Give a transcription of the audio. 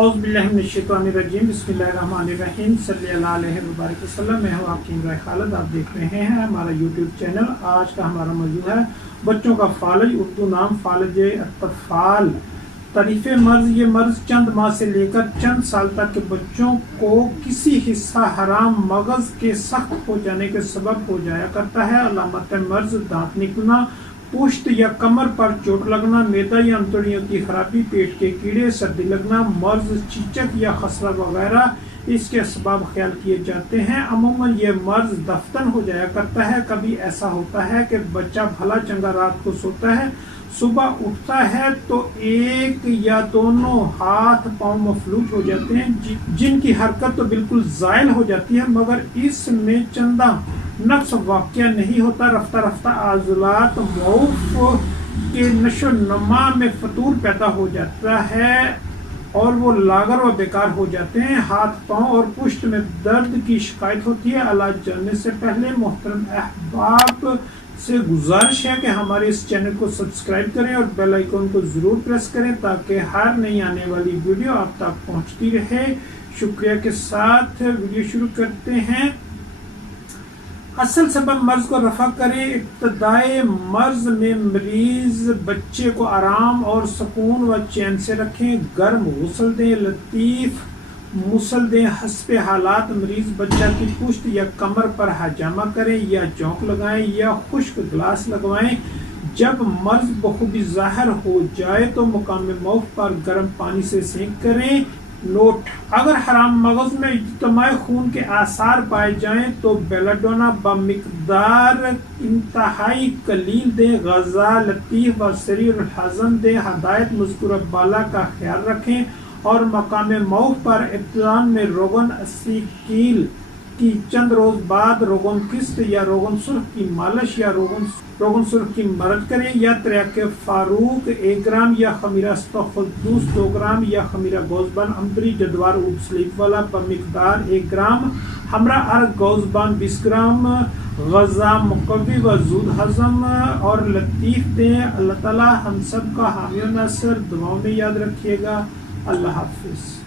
اعوذ باللہ من الشیطان الرجیم بسم اللہ الرحمن الرحیم صلی اللہ علیہ وبارک وسلم۔ میں ہوں آپ کی امرائے خالد، آپ دیکھ رہے ہیں ہمارا یوٹیوب چینل۔ آج کا ہمارا موضوع ہے بچوں کا فالج، اردو نام فالج اطفال۔ تعریف مرض: یہ مرض چند ماہ سے لے کر چند سال تک کے بچوں کو کسی حصہ حرام مغز کے سخت ہو جانے کے سبب ہو جایا کرتا ہے۔ علامت مرض: دانت نکلنا، پشت یا کمر پر چوٹ لگنا، معدہ یا انتڑیوں کی خرابی، پیٹ کے کیڑے، سردی لگنا، مرض، چیچک یا خسرہ وغیرہ اس کے اسباب خیال کیے جاتے ہیں۔ عموماً یہ مرض دفتن ہو جایا کرتا ہے۔ کبھی ایسا ہوتا ہے کہ بچہ بھلا چنگا رات کو سوتا ہے، صبح اٹھتا ہے تو ایک یا دونوں ہاتھ پاؤں مفلوج ہو جاتے ہیں، جن کی حرکت تو بالکل زائل ہو جاتی ہے، مگر اس میں چندہ نقص واقع نہیں ہوتا۔ رفتہ رفتہ عضلات معاف کے نشو و نما میں فطور پیدا ہو جاتا ہے اور وہ لاغر و بیکار ہو جاتے ہیں۔ ہاتھ پاؤں اور پشت میں درد کی شکایت ہوتی ہے۔ علاج جاننے سے پہلے محترم احباب سے گزارش ہے کہ ہمارے اس چینل کو سبسکرائب کریں اور بیل آئیکن کو ضرور پریس کریں تاکہ ہر نئی آنے والی ویڈیو آپ تک پہنچتی رہے۔ شکریہ کے ساتھ ویڈیو شروع کرتے ہیں۔ اصل سبب مرض کو رفع کریں۔ ابتدائے مرض میں مریض بچے کو آرام اور سکون و چین سے رکھیں۔ گرم غسل دیں، لطیف مسل دیں۔ حسب حالات مریض بچہ کی پشت یا کمر پر حجامہ کریں یا جونک لگائیں یا خشک گلاس لگوائیں۔ جب مرض بخوبی ظاہر ہو جائے تو مقام موت پر گرم پانی سے سینک کریں۔ نوٹ: اگر حرام مغز میں اجتماع خون کے آثار پائے جائیں تو بیلاڈونا بمقدار انتہائی قلیل دیں۔ غذا لطیف و سریع الہضم دیں۔ ہدایت مذکورہ بالا کا خیال رکھیں اور مقام موت پر ابتداء میں روغن اسیکیل کی چند روز بعد روغن کست یا روغن سرخ کی مالش یا روغن سرخ کی مرد کریں، یا تریاق فاروق 1 گرام یا خمیرہ استقدوس 2 گرام یا خمیرہ گوزبان امبری جدوار اود سلیپ والا بمقدار 1 گرام، ہمراہ ارگ گوزبان 20 گرام۔ غذا مقوی و زود ہضم اور لطیف دیں۔ اللہ تعالی ہم سب کا حامی و ناصر، دعاؤں میں یاد رکھیے گا۔ اللہ حافظ۔